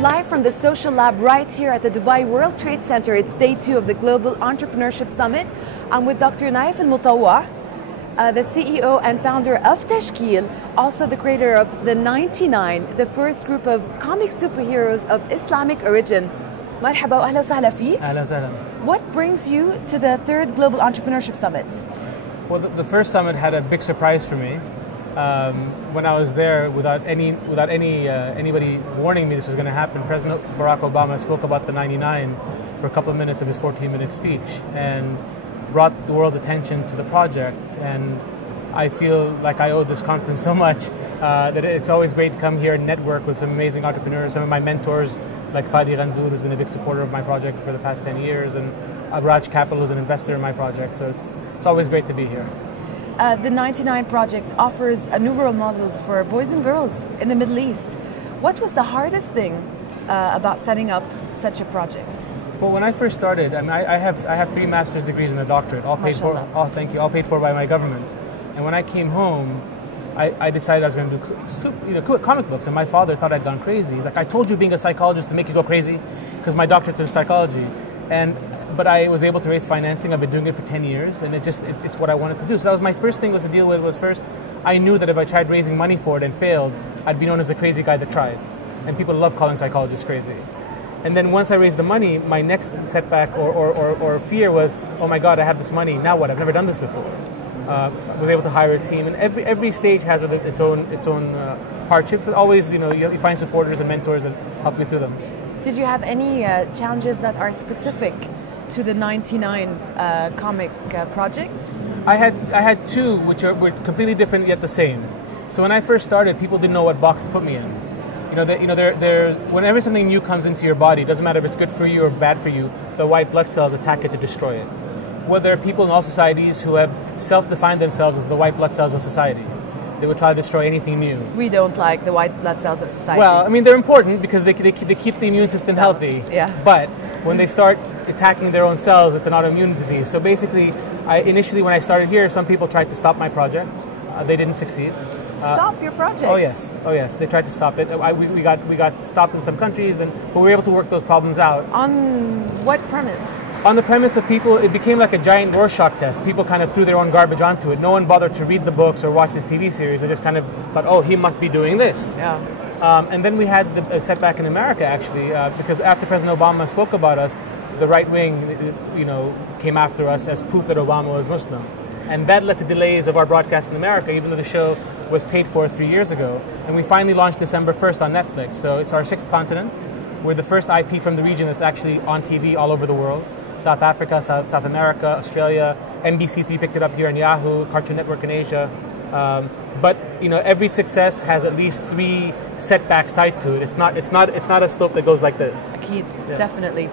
Live from the Social Lab right here at the Dubai World Trade Center. It's day 2 of the Global Entrepreneurship Summit. I'm with Dr. Naif Al-Mutawa, the CEO and founder of Tashkil, also the creator of the 99, the first group of comic superheroes of Islamic origin. مرحبا وأهلا وسهلا فيك. أهلا وسهلا. What brings you to the 3rd Global Entrepreneurship Summit? Well, the first summit had a big surprise for me. When I was there, without anybody warning me this was going to happen, President Barack Obama spoke about the 99 for a couple of minutes of his 14-minute speech and brought the world's attention to the project. And I feel like I owe this conference so much that it's always great to come here and network with some amazing entrepreneurs. Some of my mentors, like Fadi Ghandour, who's been a big supporter of my project for the past 10 years, and Agraj Capital is an investor in my project. So it's always great to be here. The 99 project offers new role models for boys and girls in the Middle East. What was the hardest thing about setting up such a project? Well, when I first started, I have 3 master's degrees and a doctorate, all paid for. Oh, thank you, all paid for by my government. And when I came home, I decided I was going to do comic books. And my father thought I'd gone crazy. He's like, "I told you being a psychologist to make you go crazy," because my doctorate's in psychology. But I was able to raise financing. I've been doing it for 10 years, and it's what I wanted to do. So that was my first thing was to deal with. First, I knew that if I tried raising money for it and failed, I'd be known as the crazy guy that tried. And people love calling psychologists crazy. And then once I raised the money, my next setback or fear was, oh my God, I have this money. Now what? I've never done this before. I was able to hire a team, and every stage has its own hardships. But always, you find supporters and mentors that help you through them. Did you have any challenges that are specific to the 99 comic projects? I had 2 which were completely different yet the same. So when I first started, people didn't know what box to put me in. Whenever something new comes into your body, it doesn't matter if it's good for you or bad for you, the white blood cells attack it to destroy it. Well, there are people in all societies who have self-defined themselves as the white blood cells of society. They would try to destroy anything new. We don't like the white blood cells of society. Well, they're important because they keep the immune system healthy. Yeah. But when they start attacking their own cells, it's an autoimmune disease. So basically, initially when I started here, some people tried to stop my project. They didn't succeed. Stop your project? Oh yes. They tried to stop it. We got stopped in some countries, but we were able to work those problems out. On what premise? On the premise of people, it became like a giant Rorschach test. People kind of threw their own garbage onto it. No one bothered to read the books or watch this TV series. They just kind of thought, oh, he must be doing this. Yeah. And then we had a setback in America, actually, because after President Obama spoke about us, the right wing, came after us as proof that Obama was Muslim. And that led to delays of our broadcast in America, even though the show was paid for 3 years ago. And we finally launched December 1st on Netflix. So it's our 6th continent. We're the first IP from the region that's actually on TV all over the world. South Africa, South America, Australia, NBC3 picked it up here in Yahoo, Cartoon Network in Asia. But every success has at least 3 setbacks tied to it. It's not a slope that goes like this. Akid, definitely.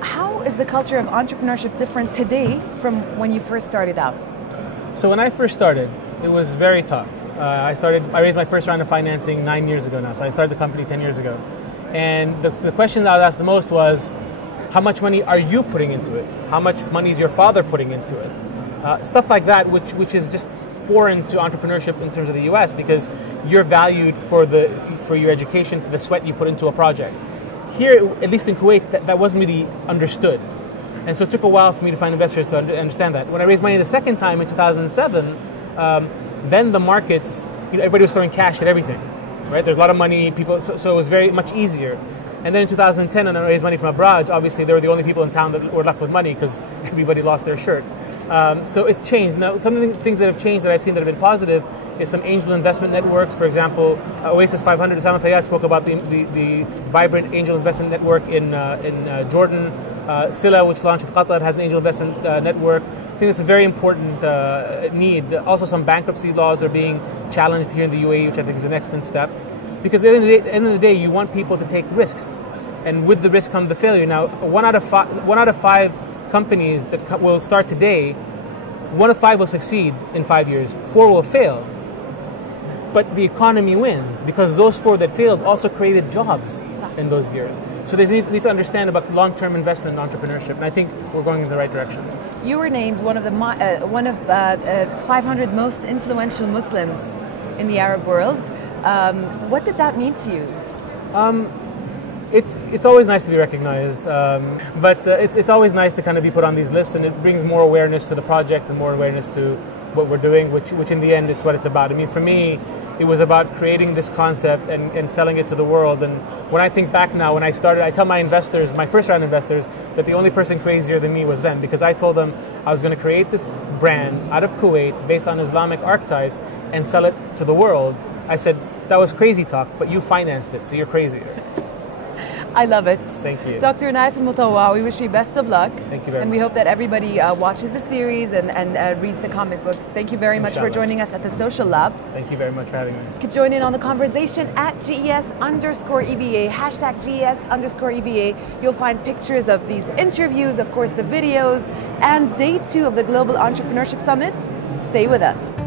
How is the culture of entrepreneurship different today from when you first started out? So when I first started, it was very tough. I raised my first round of financing 9 years ago now. So I started the company 10 years ago. And the question that I was asked the most was, how much money are you putting into it? How much money is your father putting into it? Stuff like that, which is just foreign to entrepreneurship in terms of the US, because you're valued for your education, for the sweat you put into a project. Here, at least in Kuwait, that wasn't really understood. And so it took a while for me to find investors to understand that. When I raised money the second time in 2007, then the markets, everybody was throwing cash at everything, right? There's a lot of money, people, so it was very much easier. And then in 2010, when I raised money from Agraj, obviously they were the only people in town that were left with money because everybody lost their shirt. So it's changed. Now, some of the things that have changed that I've seen that have been positive is some angel investment networks. For example, Oasis 500, Osama Fayyad spoke about the vibrant angel investment network in Jordan. Silla, which launched in Qatar, has an angel investment network. I think it's a very important need. Also, some bankruptcy laws are being challenged here in the UAE, which I think is an excellent step. Because at the end of the day, you want people to take risks. And with the risk comes the failure. Now, one out of five companies that will start today, 1 of 5 will succeed in 5 years, 4 will fail. But the economy wins because those 4 that failed also created jobs in those years. So they need to understand about long-term investment in entrepreneurship, and I think we're going in the right direction. You were named one of 500 most influential Muslims in the Arab world. What did that mean to you? It's always nice to be recognized, but it's always nice to kind of be put on these lists, and it brings more awareness to the project and more awareness to what we're doing, which in the end is what it's about. I mean, for me, it was about creating this concept and selling it to the world. And when I think back now, when I started, I tell my investors, my first round investors, that the only person crazier than me was them, because I told them I was going to create this brand out of Kuwait based on Islamic archetypes and sell it to the world. I said, that was crazy talk, but you financed it, so you're crazier. I love it. Thank you. Dr. Naif Al-Mutawa, we wish you best of luck. Thank you very much. And we hope that everybody watches the series and reads the comic books. Thank you very much for joining us at the Social Lab. Thank you very much for having me. You can join in on the conversation at GES_EVA, hashtag GES_EVA. You'll find pictures of these interviews, of course, the videos, and day 2 of the Global Entrepreneurship Summit. Stay with us.